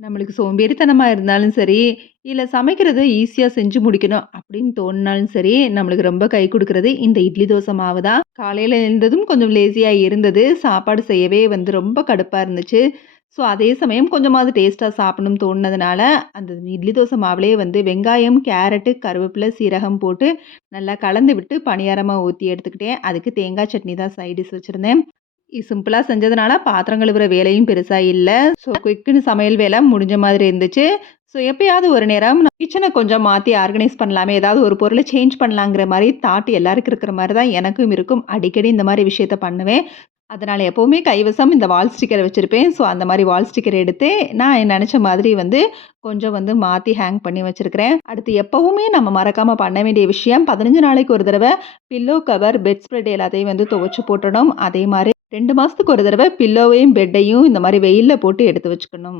நம்மளுக்கு சோம்பேறித்தனமா இருந்தாலும் சரி, இல்ல சமைக்கிறது ஈஸியா செஞ்சு முடிக்கணும் அப்படின்னு தோணுனாலும் சரி, நம்மளுக்கு ரொம்ப கை குடுக்குறது இந்த இட்லி தோசை மாவு தான். காலையில எழுந்ததும் கொஞ்சம் லேசியா இருந்தது. சாப்பாடு செய்யவே வந்து ரொம்ப கடுப்பா இருந்துச்சு. ஸோ, அதே சமயம் கொஞ்சமாவது டேஸ்ட்டா சாப்பிடணும்னு தோணுனதுனால, அந்த இட்லி தோசை மாவுலயே வந்து வெங்காயம், கேரட்டு, கருவேப்பிலை, சீரகம் போட்டு நல்லா கலந்து விட்டு பணியாரமா ஊத்தி எடுத்துக்கிட்டேன். அதுக்கு தேங்காய் சட்னி தான் சைட் டிஷ் வச்சிருந்தேன். சிம்பிளா செஞ்சதுனால பாத்திரம் கழுவுற வேலையும் பெருசா இல்ல. ஸோ குயிக்குன்னு சமையல் வேலை முடிஞ்ச மாதிரி இருந்துச்சு. ஸோ எப்பயாவது ஒரு நேரம் கிச்சன கொஞ்சம் மாத்தி ஆர்கனைஸ் பண்ணலாமே, ஏதாவது ஒரு பொருள சேஞ்ச் பண்ணலாங்கிற மாரி தாட் எல்லாருக்கும் இருக்கிற மாரி தான் எனக்கும் இருக்கும். அடிக்கடி இந்த மாரி விஷயத்த பண்ணுவேன். அதனால எப்பவுமே கைவசம் இந்த வால் ஸ்டிக்கர் வச்சிருப்பேன். ஸோ அந்த மாரி வால் ஸ்டிக்கர் எடுத்து நான் நெனச்ச மாதிரி வந்து கொஞ்சம் வந்து மாத்தி ஹேங் பண்ணி வச்சிருக்கிறேன். அடுத்து எப்பவுமே நம்ம மறக்காம பண்ண வேண்டிய விஷயம் 15 நாளைக்கு ஒரு தடவ பில்லோ கவர், பெட் ஸ்ப்ரெட் எல்லாத்தையும் வந்து துவச்சு போட்டுடணும். அதே மாரி 2 மாசத்துக்கு ஒரு தடவ பில்லோவையும், பெட்டையும் இந்த மாரி வெயில்ல போட்டு எடுத்து வச்சுக்கணும்.